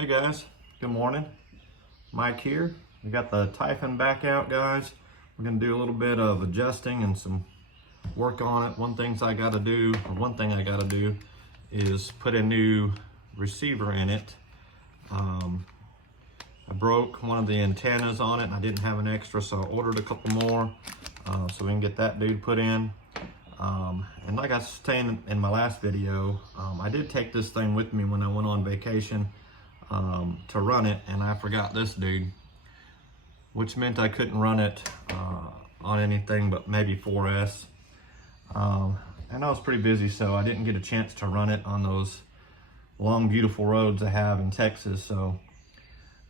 Hey guys, good morning. Mike here. We got the Typhon back out, guys. We're gonna do a little bit of adjusting and some work on it. One thing I gotta do is put a new receiver in it. I broke one of the antennas on it and I didn't have an extra, so I ordered a couple more so we can get that dude put in. And like I was saying in my last video, I did take this thing with me when I went on vacation to run it, and I forgot this dude, which meant I couldn't run it on anything but maybe 4S. And I was pretty busy, so I didn't get a chance to run it on those long, beautiful roads I have in Texas. So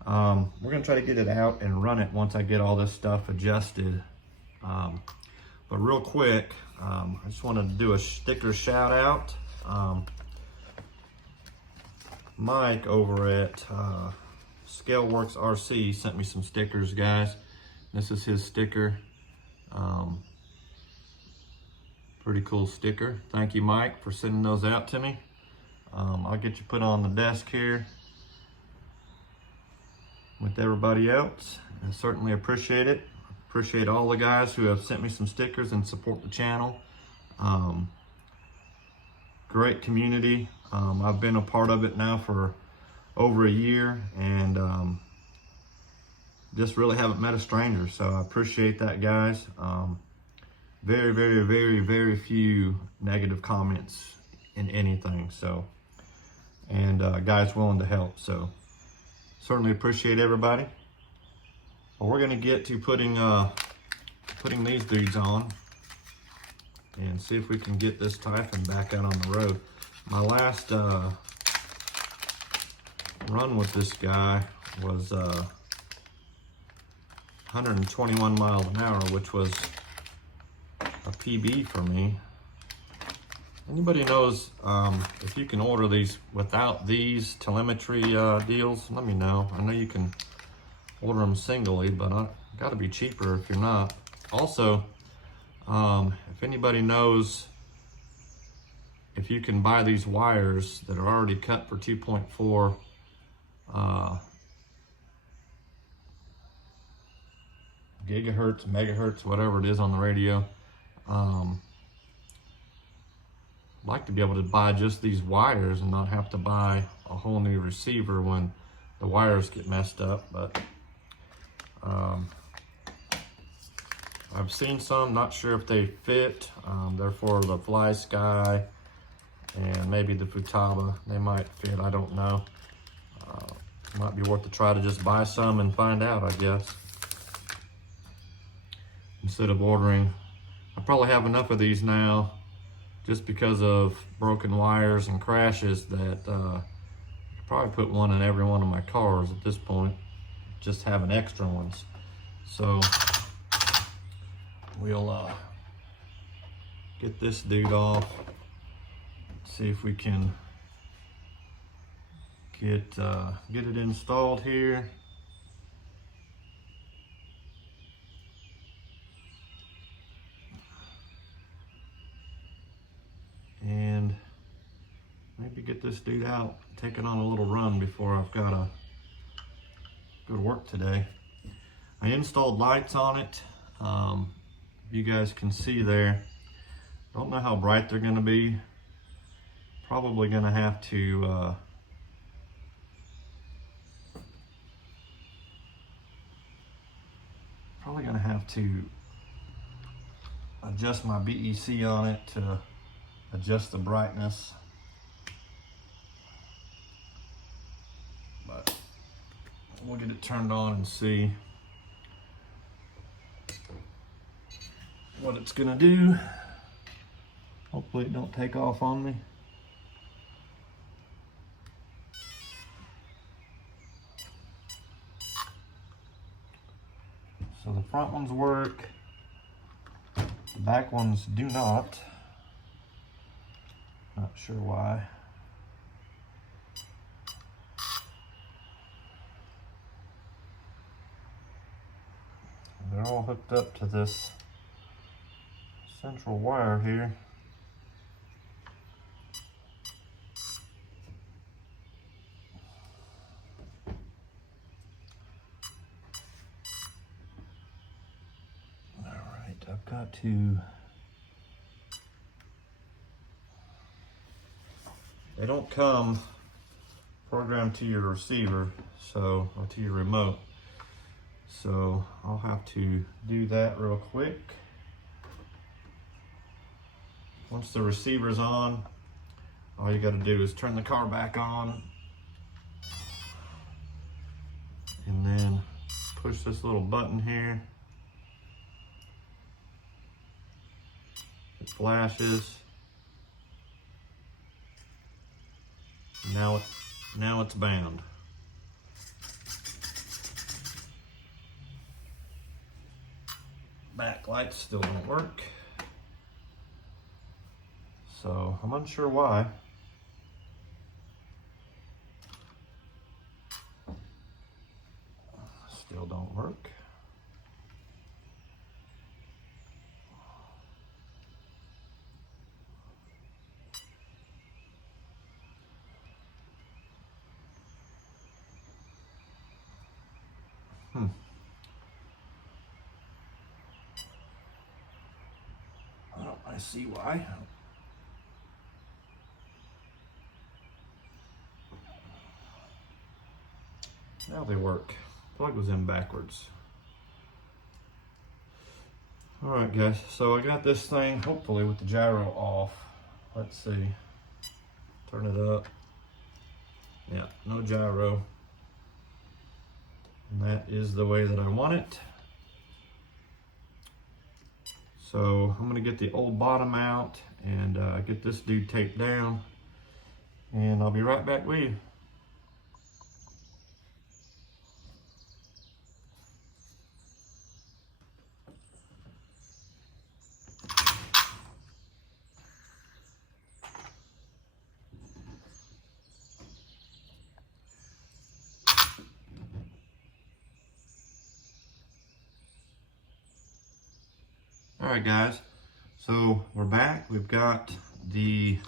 we're gonna try to get it out and run it once I get all this stuff adjusted. But real quick, I just wanted to do a sticker shout out. Mike over at Scaleworks RC sent me some stickers, guys. This is his sticker. Pretty cool sticker. Thank you, Mike, for sending those out to me. I'll get you put on the desk here with everybody else. I certainly appreciate it. Appreciate all the guys who have sent me some stickers and support the channel. Great community. I've been a part of it now for over a year, and just really haven't met a stranger, so I appreciate that, guys. Very, very, very, very few negative comments in anything, so, and guys willing to help, so certainly appreciate everybody. Well, we're gonna get to putting these dudes on and see if we can get this Typhon back out on the road. My last run with this guy was 121 miles an hour, which was a PB for me. Anybody knows if you can order these without these telemetry deals? Let me know. I know you can order them singly, but got to be cheaper if you're not. Also, if anybody knows if you can buy these wires that are already cut for 2.4 gigahertz, megahertz, whatever it is on the radio. I'd like to be able to buy just these wires and not have to buy a whole new receiver when the wires get messed up, but I've seen some, not sure if they fit. They're for the Fly Sky and maybe the Futaba. They might fit, I don't know. Might be worth a try to just buy some and find out, I guess. Instead of ordering. I probably have enough of these now just because of broken wires and crashes that I could probably put one in every one of my cars at this point, just having extra ones. So we'll get this dude off, see if we can get it installed here. And maybe get this dude out, take it on a little run before I've got to go to work today. I installed lights on it. You guys can see there. Don't know how bright they're gonna be. Probably gonna have to adjust my BEC on it to adjust the brightness. But we'll get it turned on and see what it's gonna do. Hopefully it don't take off on me. So the front ones work, the back ones do not. Not sure why. They're all hooked up to this central wire here. got to, they don't come programmed to your receiver, so, or to your remote. So I'll have to do that real quick. Once the receiver's on, all you gotta do is turn the car back on and then push this little button here. It flashes. Now it's bound. Backlights still don't work. So I'm unsure why. Still don't work. Oh, I see why. Now they work. Plug was in backwards. All right, guys. So I got this thing, hopefully with the gyro off. Let's see. Turn it up. Yeah, no gyro. And that is the way that I want it. So I'm gonna get the old bottom out and get this dude taped down, and I'll be right back with you. All right, guys, so we're back. We've got the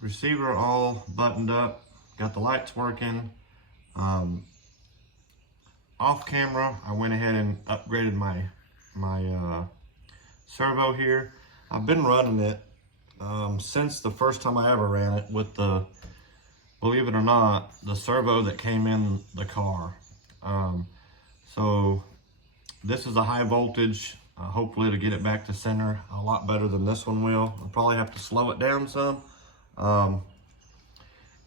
receiver all buttoned up, got the lights working. Off camera, I went ahead and upgraded my servo here. I've been running it since the first time I ever ran it with the, believe it or not, the servo that came in the car. So this is a high voltage, hopefully to get it back to center a lot better than this one will. I'll probably have to slow it down some.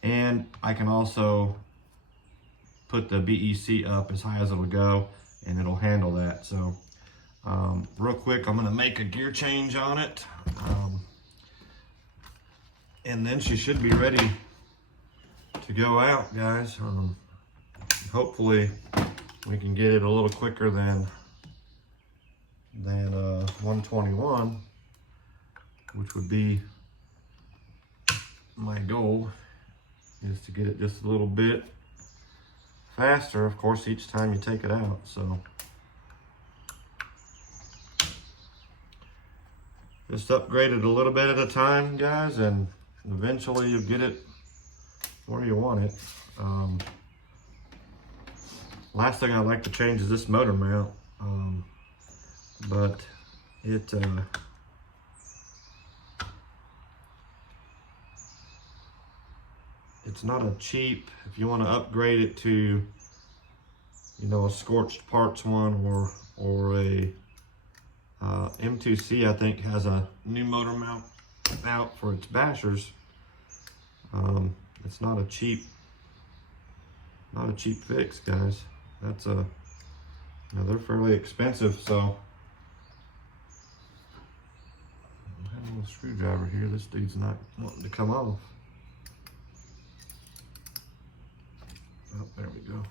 And I can also put the BEC up as high as it'll go and it'll handle that. So real quick, I'm gonna make a gear change on it. And then she should be ready to go out, guys. Hopefully we can get it a little quicker than 121, which would be my goal, is to get it just a little bit faster, of course, each time you take it out. So just upgrade it a little bit at a time, guys, and eventually you'll get it where you want it. Last thing I'd like to change is this motor mount, but it's not a cheap, if you want to upgrade it to, you know, a scorched parts one or a M2C, I think, has a new motor mount out for its bashers. It's not a cheap fix, guys. That's you know, they're fairly expensive. So I have a little screwdriver here. This dude's not wanting to come off. Oh, there we go.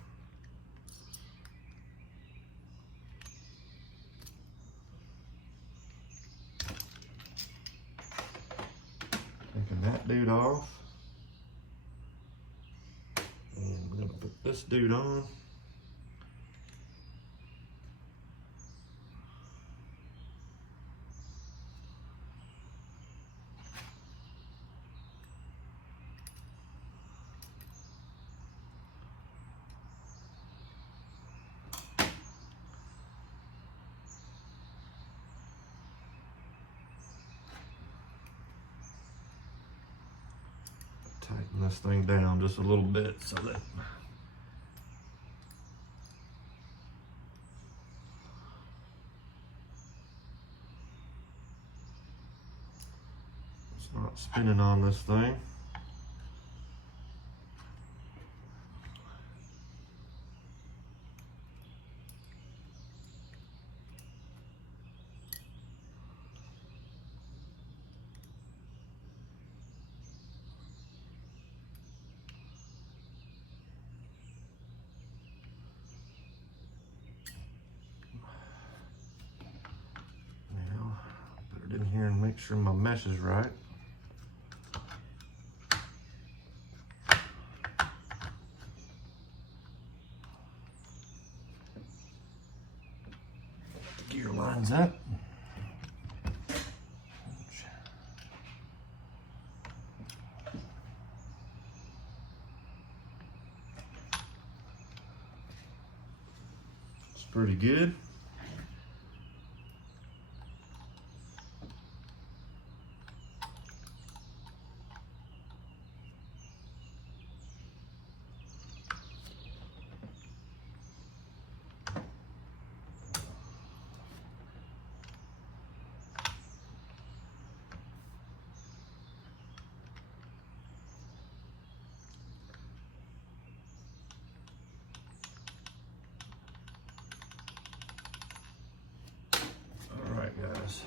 Taking that dude off. And we're gonna put this dude on. this thing down just a little bit so that it's not spinning on this thing. In here and make sure my mesh is right. The gear lines up. It's pretty good. Guys,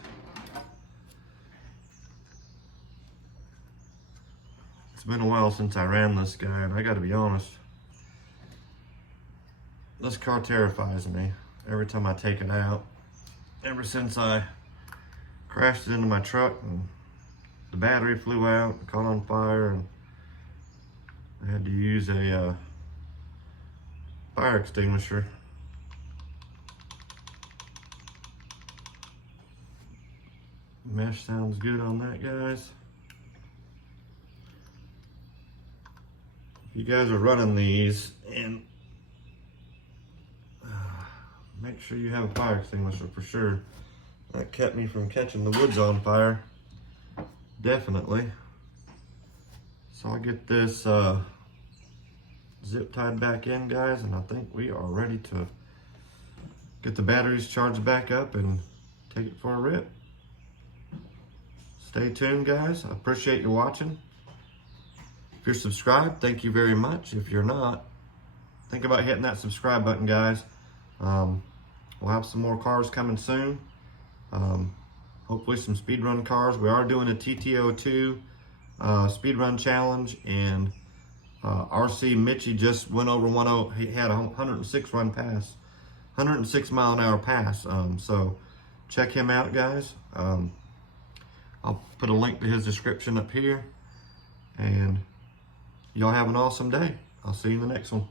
it's been a while since I ran this guy, and I gotta be honest, this car terrifies me every time I take it out. Ever since I crashed it into my truck and the battery flew out and caught on fire, and I had to use a fire extinguisher. Mesh sounds good on that, guys. If you guys are running these, and make sure you have a fire extinguisher for sure. That kept me from catching the woods on fire, definitely. So I'll get this zip tied back in, guys, and I think we are ready to get the batteries charged back up and take it for a rip. Stay tuned, guys. I appreciate you watching. If you're subscribed, thank you very much. If you're not, think about hitting that subscribe button, guys. We'll have some more cars coming soon. Hopefully some speedrun cars. We are doing a TTO2 speedrun challenge, and RC Mitchie just went over 10. He had a 106 run pass, 106 mile an hour pass. So check him out, guys. I'll put a link to his description up here, and y'all have an awesome day. I'll see you in the next one.